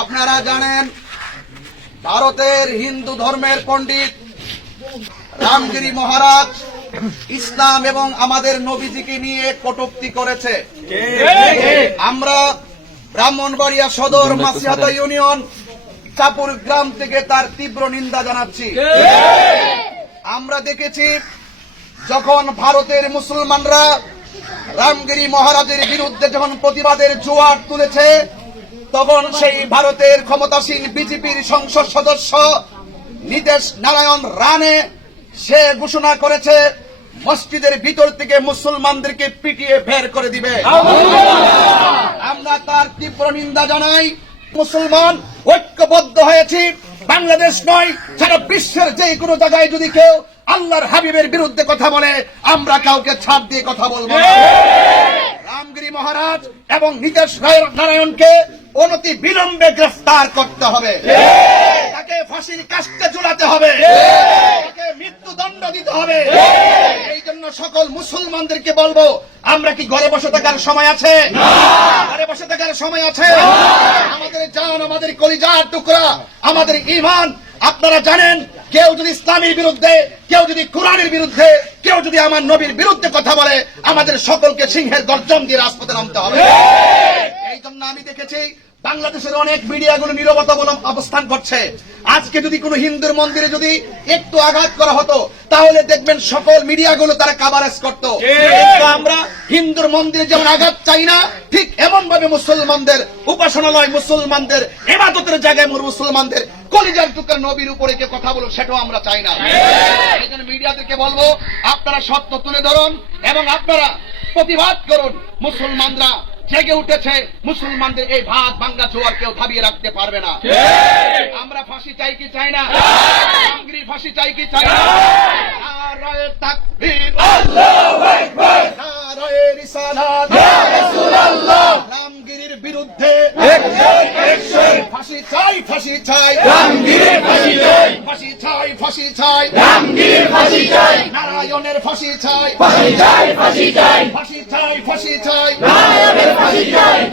আপনারা জানেন ভারতের হিন্দু ধর্মের পণ্ডিত রামগিরি মহারাজ ইসলাম এবং আমাদের নবীজিকে নিয়ে কটূক্তি করেছে। আমরা ব্রাহ্মণবাড়িয়া সদর মাসিহাতা ইউনিয়ন চাপুর গ্রাম থেকে তার তীব্র নিন্দা জানাচ্ছি। আমরা দেখেছি যখন ভারতের মুসলমানরা রামগিরি মহারাজের বিরুদ্ধে যখন প্রতিবাদের জোয়ার তুলেছে তখন সেই ভারতের ক্ষমতাসীন বিজেপির সংসদ সদস্য নীতেশ নারায়ণ রানে সে ঘোষণা করেছে, মসজিদের ভিতর থেকে মুসলমানদেরকে পিটিয়ে বের করে দিবে। আমরা তার তীব্র নিন্দা জানাই, মুসলমান, ঐক্যবদ্ধ হয়েছি, বাংলাদেশ নয়, সারা বিশ্বের যে কোনো জায়গায় যদি কেউ আল্লাহর হাবিবের বিরুদ্ধে কথা বলে, আমরা কাউকে ছাড় দিয়ে কথা বলব রামগিরি মহারাজ এবং নীতেশ রায়- নারায়ণকে অনতি বিলম্বে গ্রেফতার করতে হবে। তাকে ফাঁসির কাস্তে ঝুলাতে হবে। তাকে মৃত্যুদণ্ড দিতে হবে। এই জন্য সকল মুসলমানদেরকে বলব, আমরা কি ঘরে বসে থাকার সময় আছে? ঘরে বসে থাকার সময় আছে? আমাদের জান, আমাদের কলিজার টুকরা, আমাদের ইমান আপনারা জানেন কেউ যদি ইসলামের বিরুদ্ধে কেউ যদি কোরআনের বিরুদ্ধে কেউ যদি আমার নবীর বিরুদ্ধে কথা বলে আমাদের সকলকে সিংহের গর্জন দিয়ে রাজপথে নামতে হবে। এই জন্য আমি দেখেছি বাংলাদেশের অনেক মিডিয়াগুলো নিরবতা অবলম্ব- অবস্থান করছে। আজকে যদি কোনো হিন্দুর মন্দিরে যদি একটু আঘাত করা হতো তাহলে দেখবেন সকল মিডিয়াগুলো তারা কাভারেজ করতো। আমরা হিন্দুর মন্দিরে যেমন আঘাত চাই না ঠিক এমন ভাবে মুসলমানদের উপাসনালয় মুসলমানদের এবাদতের জায়গায় মুসলমানদের কলিজার টুকরা নবীর উপরে কে কথা বলো সেটাও আমরা চাই না। এই জন্য মিডিয়াদেরকে বলব আপনারা সত্য তুলে ধরুন এবং আপনারা প্রতিবাদ করুন মুসলমানরা জেগে উঠেছে মুসলমানদের এই ভাত বাঙ্গা জোয়ার কেউ ভাবিয়ে রাখতে পারবে না। আমরা ফাঁসি চাই কি চাই না? আঙ্গিরি ফাঁসি চাই কি চাই না? তাকবীর। নারায়ে রিসালাত। ফাঁসি চাই ফাঁসি চাই ফাঁসি চাই ফাঁসি চাই নারায়ণের ফাঁসি চাই ফাঁসি চাই ফাঁসি চাই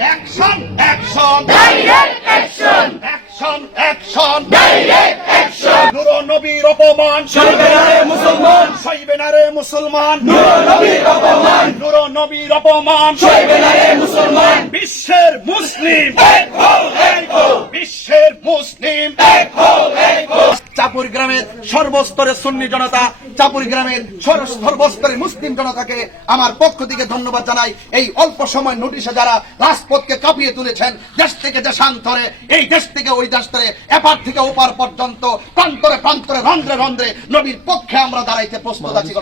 অ্যাকশন অ্যাকশন। অ্যাকশন। অ্যাকশন নুর নবীর অপমান। মুসলমান। সইবে না রে মুসলমান নবীর অপমান। নুর নবীর অপমান। সইবে না রে মুসলমান। বিশ্বের মুসলিম। এক হো এক সর্বস্তরের সুন্নি জনতা চাপুরি গ্রামের সর- সর্বস্তরের মুসলিম জনতাকে আমার পক্ষ থেকে ধন্যবাদ জানাই। এই অল্প সময় নোটিশে যারা রাজপথকে কাঁপিয়ে তুলেছেন, দেশ থেকে দেশান্তরে এই দেশ থেকে ওই দেশতরে এপার থেকে ওপার পর্যন্ত, প্রান্তরে প্রান্তরে, রন্ধ্রে রন্ধ্রে নবীর পক্ষে আমরা দাঁড়াইতে প্রস্তুত আছি।